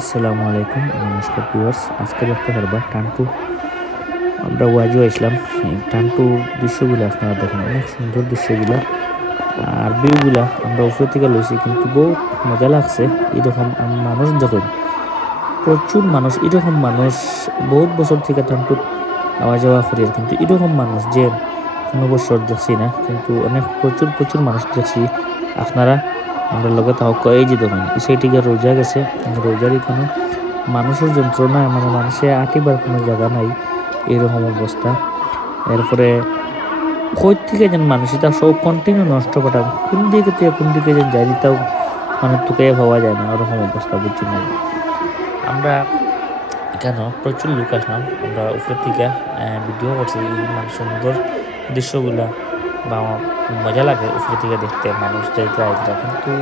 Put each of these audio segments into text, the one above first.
আসসালামু আলাইকুম, নমস্কার ভিউয়ার্স। আজকে দেখতে পারবা টানটু আমরা ওয়াজও আসলাম। টানটুর দৃশ্যগুলো আপনারা দেখেন, অনেক সুন্দর দৃশ্যগুলো আর ভিউগুলা আমরা উপরে থেকে লইছি, কিন্তু বহুত মজা লাগছে। এরকম মানুষ দেখেন, প্রচুর মানুষ, এরকম মানুষ বহুত বছর থেকে টানটুর আওয়া যাওয়া করি, কিন্তু এরকম মানুষ যে কোনো বছর দেখছি না, কিন্তু অনেক প্রচুর প্রচুর মানুষ দেখছি। আপনারা আমরা লগে তাও এই যে দেখুন সেইটিকে রোজা গেছে, রোজার এখানে মানুষের যন্ত্রণা, মানে মানুষে আটিবার কোনো জায়গা নাই, এরকম অবস্থা। এরপরে কই থেকে যেন মানুষ এটা সব কন্টিনিউ নষ্ট করা, কোন দিকে থেকে কোন দিকে যেন যাই তাও মানে তোকে পাওয়া যায় না, ওরকম অবস্থা বুঝছি না। আমরা কেন প্রচুর লোক আসলাম, আমরা উপরে থেকে ভিডিও করছি, মানে সুন্দর দৃশ্যগুলা বা মজা লাগে উপরে থেকে দেখতে, মানুষ যাইতে আইতে। কিন্তু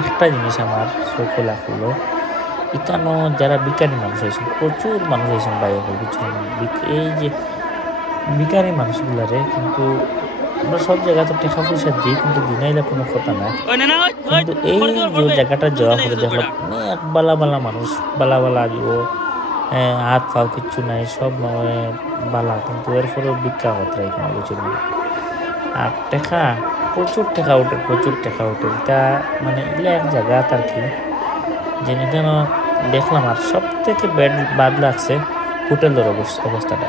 একটা জিনিস আমার চোখে লাগলো, এখানে যারা বিজ্ঞানী মানুষ হয়েছেন, প্রচুর মানুষ হয়েছেন বাইরে বুঝছেন, এই যে বিজ্ঞানী মানুষগুলারে কিন্তু আমরা সব জায়গায় তো টাকা পয়সা দিই, কিন্তু দিনাইলে কোনো কথা না। কিন্তু এই যে জায়গাটা যাওয়া করে দেখলাম অনেক বালা বালা মানুষ, বালা বালা ও হাত পাও কিচ্ছু নাই, সব বালা, কিন্তু এরপরেও ভিক্ষা কথা এখানে বুঝছেন। আর টেকা প্রচুর টেকা ওঠে, প্রচুর টেকা ওঠে, এটা মানে এগুলো এক জায়গা আর কি, যে কেন দেখলাম। আর সব থেকে বাদ লাগছে হোটেলের অবস্থাটা।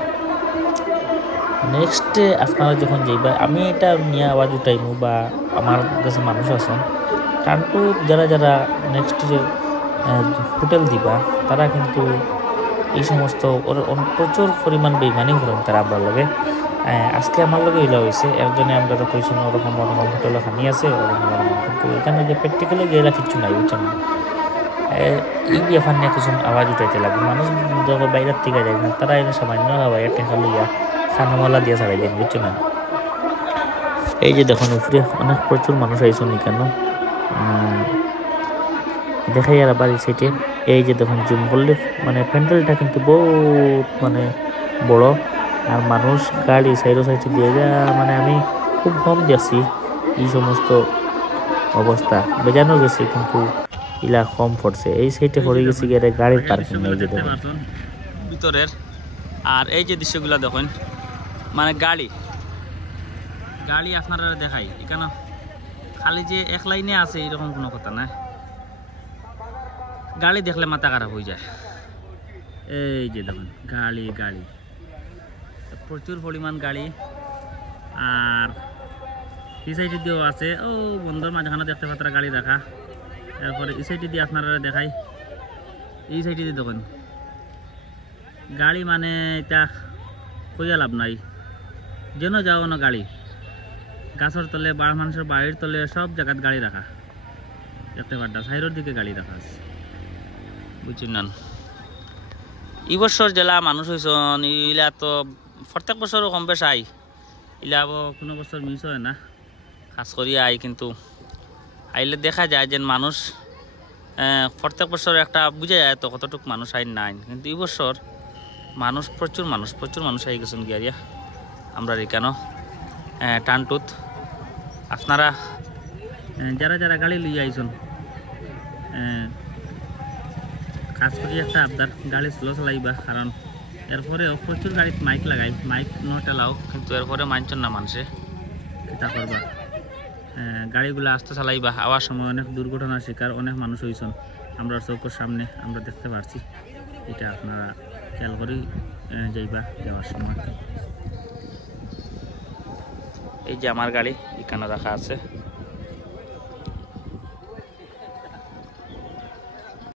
নেক্সটে আপনারা যখন যাইবা, আমি এটা নিয়ে আওয়াজ উঠাইমু বা আমার কাছে মানুষ আছেন টানটু, যারা যারা নেক্সট যে হোটেল দিবা, তারা কিন্তু এই সমস্ত প্রচুর পরিমাণ বেইমানি করেন তারা আপনার লগে। আজকে আমার লগে এলা হয়েছে, একজনে আমরা তো কইছি না ওরকম ওরকম হোটেল খানি আছে ওরকম ওরকম, কিন্তু এখানে যে প্র্যাকটিক্যালি গেলা কিচ্ছু নাই বুঝছেন। এই ব্যাপার নিয়ে কিছু আওয়াজ উঠাইতে লাগবে। মানুষ যখন বাইরের থেকে যায় না, তারা এনে সামান্য হাওয়াই টেকা লইয়া খানামালা দিয়ে ছাড়াই দেন বুঝছো না। এই যে দেখুন উপরে অনেক প্রচুর মানুষ আইসুন কেন দেখাই। আর আবার এই সাইডে এই যে দেখুন জুম করলে মানে প্যান্ডেলটা কিন্তু বহুত মানে বড়, আর মানুষ গাড়ি সাইডে সাইডে দিয়ে যা, মানে আমি খুব কম দেখছি এই সমস্ত অবস্থা। বেজানো গেছি কিন্তু ইলা কম পড়ছে। এই সাইডে পড়ে গেছি গিয়ে গাড়ির পার্কিং এই যে দেখুন ভিতরের। আর এই যে দৃশ্যগুলো দেখুন, মানে গাড়ি গাড়ি আপনারা দেখাই এখানে খালি যে এক লাইনে আছে এরকম কোনো কথা না। গাড়ি দেখলে মাথা খারাপ হয়ে যায়। এই যে দেখুন গাড়ি গাড়ি প্রচুর পরিমাণ গাড়ি। আর এই সাইডে দিয়েও আছে, ও বন্ধুর মাঝখানে দেখতে পাত্রা গাড়ি রাখা। তারপরে এই সাইডে দিয়ে আপনারা দেখাই, এই সাইডে দিয়ে দেখুন গাড়ি, মানে এটা কইয়া লাভ নাই, যেন যাও না গাড়ি, গাছের তলে মানুষের বাড়ির তলে সব জায়গাত গাড়ি রাখা দেখতে পারটা, সাইডের দিকে গাড়ি রাখা আছে বুঝছেন না। এই বছর জেলা মানুষ হয়েছেন ইলা তো প্রত্যেক বছর কম বেশ আই, ইলা কোনো বছর মিস হয় না, খাস করি আই। কিন্তু আইলে দেখা যায় যে মানুষ প্রত্যেক বছর একটা বুঝা যায় তো কতটুকু মানুষ আইন নাই, কিন্তু এই বছর মানুষ প্রচুর মানুষ আই গেছেন গিয়া আমরা কেন টানটুত। আপনারা যারা যারা গাড়ি লইয়া আইছেন, খাস করে একটা আবদার গাড়ি স্লো চালাইবা, কারণ এরপরেও প্রচুর গাড়িত মাইক লাগাই, মাইক নটেলাও, কিন্তু এরপরে মানছেন না মানুষে, এটা করবা। গাড়িগুলো আস্তে চালাইবা, আওয়ার সময় অনেক দুর্ঘটনার শিকার অনেক মানুষ হয়েছেন, আমরা চৌকের সামনে আমরা দেখতে পারছি। এটা আপনারা খেয়াল করেই যাইবা যাওয়ার সময়। এই যে আমার গাড়ি এখানে রাখা আছে।